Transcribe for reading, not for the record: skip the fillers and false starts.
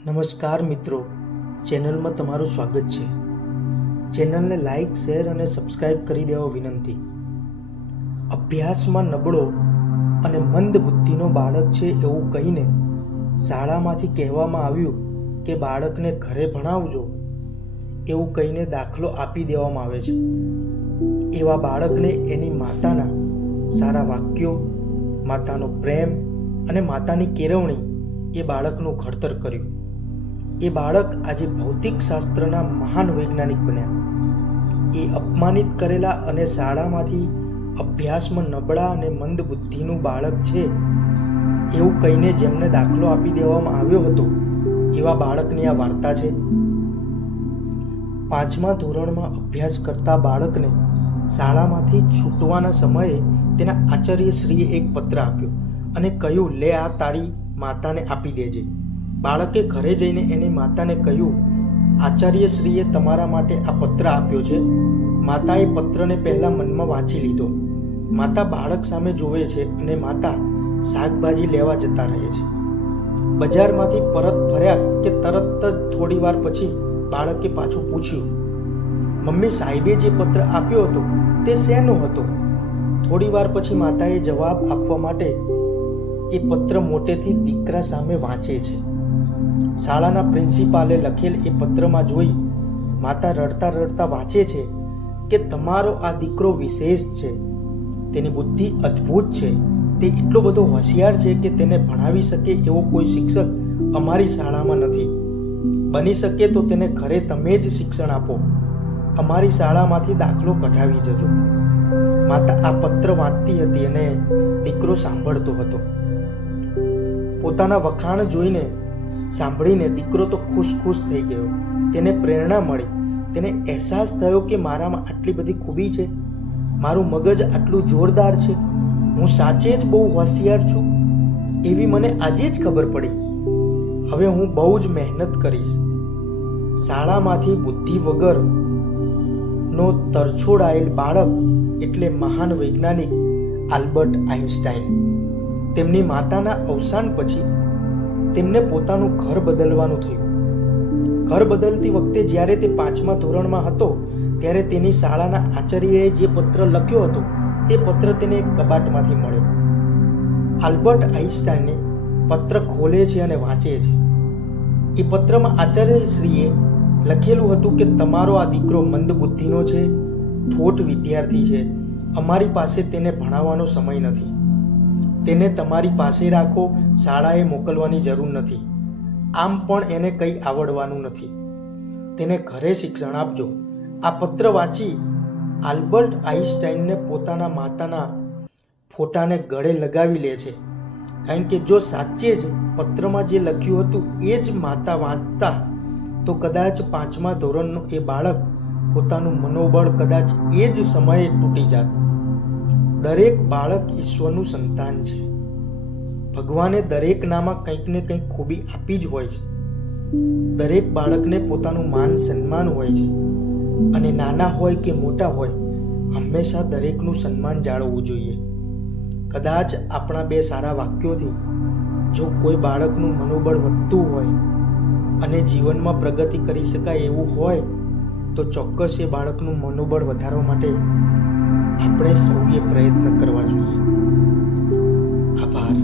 નમસ્કાર મિત્રો, ચેનલમાં તમારું સ્વાગત છે. ચેનલને લાઈક, શેર અને સબસ્ક્રાઇબ કરી દેવા વિનંતી. અભ્યાસમાં નબળો અને મંદ બુદ્ધિનો બાળક છે એવું કહીને શાળામાંથી કહેવામાં આવ્યું કે બાળકને ઘરે ભણાવજો એવું કહીને દાખલો આપી દેવામાં આવે છે. એવા બાળકને એની માતાના સારા વાક્યો, માતાનો પ્રેમ અને માતાની કેળવણી એ બાળકનું ઘડતર કર્યું. એ બાળક આજે ભૌતિક શાસ્ત્રના મહાન વૈજ્ઞાનિક બન્યા. એ અપમાનિત કરેલા અને શાળામાંથી અભ્યાસમાં નબળા અને મંદ બુદ્ધિનું બાળક છે એવું કહીને જેમને દાખલો આપી દેવામાં આવ્યો હતો એવા બાળકની આ વાર્તા છે. 5મા ધોરણમાં અભ્યાસ કરતા બાળકને શાળામાંથી છૂટવાના સમયે તેના આચાર્યશ્રીએ એક પત્ર આપ્યો અને કહ્યું, લે આ તારી માતાને આપી દેજે. બાળકે ઘરે જઈને એની માતાને કહ્યું, આચાર્યશ્રીએ તમારા માટે આ પત્ર આપ્યો છે. માતાએ પત્રને પહેલાં મનમાં વાંચી લીધો. માતા બાળક સામે જોવે છે અને માતા શાકભાજી લેવા જતા રહે છે. બજારમાંથી પરત ફર્યા કે તરત જ થોડી વાર પછી બાળકે પાછું પૂછ્યું, મમ્મી, સાહેબે જે પત્ર આપ્યો હતો તે શેનો હતો? થોડી વાર પછી માતાએ જવાબ આપવા માટે એ પત્ર મોટેથી દીકરા સામે વાંચે છે. શાળાના પ્રિન્સિપાલે લખેલ એ પત્રમાં જોઈ માતા રડતા રડતા વાંચે છે કે તમારો આ દીકરો વિશેષ છે, તેની બુદ્ધિ અદ્ભુત છે, તે એટલો બધો હોશિયાર છે કે તેને ભણાવી શકે એવો કોઈ શિક્ષક અમારી શાળામાં નથી. બની શકે તો તેને ઘરે તમે જ શિક્ષણ આપો. અમારી શાળામાંથી દાખલો કઢાવી જજો. માતા આ પત્ર વાંચતી હતી અને દીકરો સાંભળતો હતો. પોતાના વખાણ જોઈને સાંભળીને દીકરો તો ખુશ થઈ ગયો. તેને પ્રેરણા મળી. તેને અહેસાસ થયો કે મારામાં આટલી બધી ખૂબી છે, મારું મગજ આટલું જોરદાર છે, હું સાચે જ બહુ હોશિયાર છું એવી મને આજે જ ખબર પડી. હવે હું બહુ જ મહેનત કરીશ. શાળામાંથી બુદ્ધિ વગરનો તરછોડાયેલ બાળક એટલે મહાન વૈજ્ઞાનિક આલ્બર્ટ આઇન્સ્ટાઈન. તેમની માતાના અવસાન પછી તેમને પોતાનું ઘર બદલવાનું થયું. ઘર બદલતી વખતે જ્યારે તે 5મા ધોરણમાં હતો ત્યારે તેની શાળાના આચાર્યએ જે પત્ર લખ્યો હતો તે પત્ર તેને એક કબાટમાંથી મળ્યો. આલ્બર્ટ આઇન્સ્ટાઈને પત્ર ખોલે છે અને વાંચે છે. એ પત્રમાં આચાર્યશ્રીએ લખેલું હતું કે તમારો આ દીકરો મંદ બુદ્ધિનો છે, ઠોઠ વિદ્યાર્થી છે, અમારી પાસે તેને ભણાવવાનો સમય નથી. તેને તમારી પાસે રાખો, શાળાએ મોકલવાની જરૂર નથી. આમ પણ એને કંઈ આવડવાનું નથી. તેને ઘરે શિક્ષણ આપજો. આ પત્ર વાંચી આલ્બર્ટ આઇન્સ્ટાઈનને પોતાના માતાના ફોટાને ગળે લગાવી લે છે. કારણ કે જો સાચે જ પત્રમાં જે લખ્યું હતું એ જ માતા વાંચતા તો કદાચ 5મા ધોરણનો એ બાળક પોતાનું મનોબળ કદાચ એ જ સમયે તૂટી જાત. દરેક બાળક ઈશ્વરનું સંતાન છે. ભગવાને દરેકનામાં કંઈક ને કંઈક ખૂબી આપી જ હોય છે. દરેક બાળકને પોતાનું માન સન્માન હોય છે અને નાના હોય કે મોટા હોય હંમેશા દરેકનું સન્માન જાળવવું જોઈએ. કદાચ આપણા 2 સારા વાક્યોથી જો કોઈ બાળકનું મનોબળ વધતું હોય અને જીવનમાં પ્રગતિ કરી શકાય એવું હોય તો ચોક્કસ એ બાળકનું મનોબળ વધારવા માટે આપણે સૌએ પ્રયત્ન કરવા જોઈએ. આભાર.